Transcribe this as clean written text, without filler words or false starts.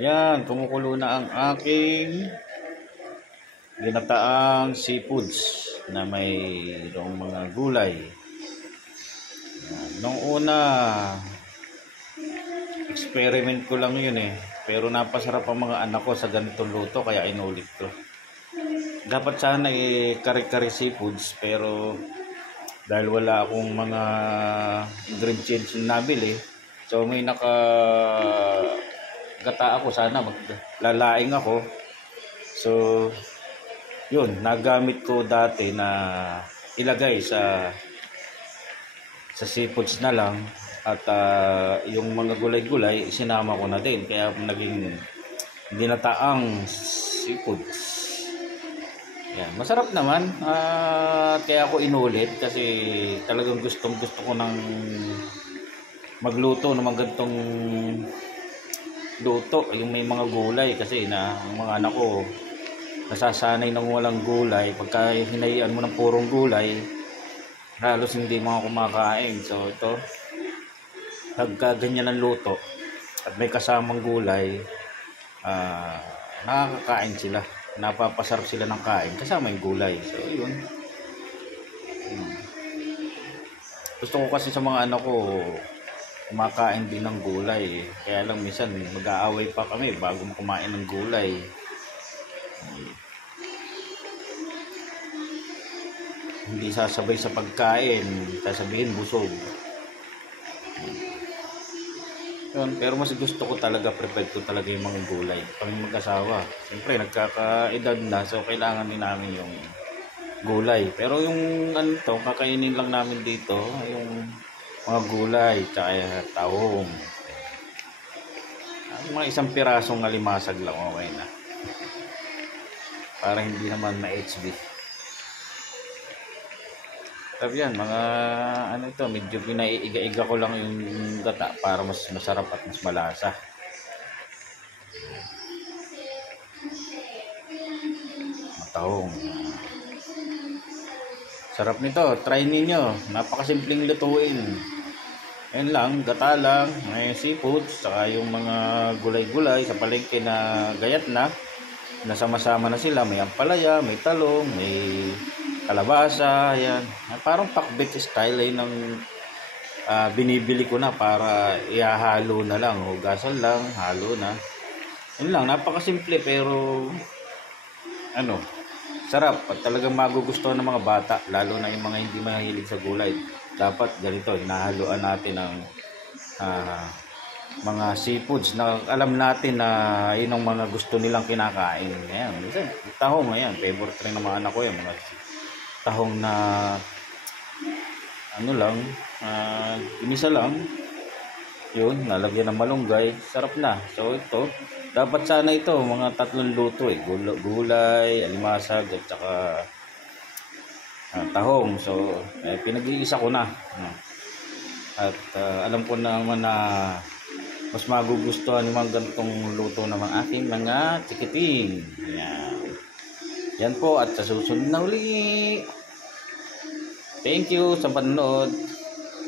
Yan, kumukulo na ang aking ginataang seafoods na mayroong mga gulay. Yan. Nung una, experiment ko lang yun eh. Pero napasarap ang mga anak ko sa ganitong luto kaya inulit ko. Dapat sana kare-kare seafoods pero dahil wala akong mga ingredients na nabili, so may gata ako, sana maglalaing ako. So yun, nagamit ko dati na ilagay sa seafoods na lang at yung mga gulay-gulay isinama ko na din kaya naging dinataang seafoods. Yan, masarap naman kaya ako inulit kasi talagang gusto ko ng magluto ng mga ganitong luto, yung may mga gulay kasi ang mga anak ko nasasanay ng walang gulay. Pagka hinayaan mo ng purong gulay halos hindi mga kumakain. So ito, pagka ganyan ang luto at may kasamang gulay, nakakakain sila, napapasarap sila ng kain kasama yung gulay. So yun, gusto ko kasi sa mga anak ko kumakain din ng gulay. Kaya lang minsan mag-aaway pa kami bago kumain ng gulay. Hindi sasabay sa pagkain, sasabihin busog. Yun, pero mas gusto ko talaga, prepared ko talaga yung mga gulay. Kami mag-asawa, siyempre nagkakaedad na, so kailangan din namin yung gulay. Pero yung kakainin lang namin dito, yung mga gulay, tsaka tahong. Mga isang pirasong alimasag lang, okay na. Para hindi naman ma-HB. Tapi yan, mga medyo pinaiiga-iga ko lang yung gata para mas masarap at mas malasa. Tahong. Sarap nito, try ninyo. Napakasimpleng lutuin. Ayun lang, gata lang, may seafoods, saka yung mga gulay-gulay sa palengke na gayat na, nasama-sama na sila. May ampalaya, may talong, may kalabasa, yan. Parang pakbet style ay ng binibili ko na para ihahalo na lang. Hugasan lang, halo na. Yun lang, napakasimple pero sarap at talagang magugustuhan ng mga bata, lalo na yung mga hindi mahilig sa gulay. Dapat ganito, hinahaluan natin ng mga seafoods na alam natin na yun ang mga gusto nilang kinakain. Ayan, minsan tahong, ayan, favorite rin ng mga anak ko yung mga tahong na ginisa lang. Yun, nalagyan ng malunggay, sarap na. So ito, dapat sana ito mga 3 luto gulay, alimasag at saka tahong. So pinag-iisa ko na. At alam ko naman na mas magugustuhan yung mga ganitong luto ng mga aking mga chikiting. Yan po, at sa susunod na uli. Thank you sa panonood.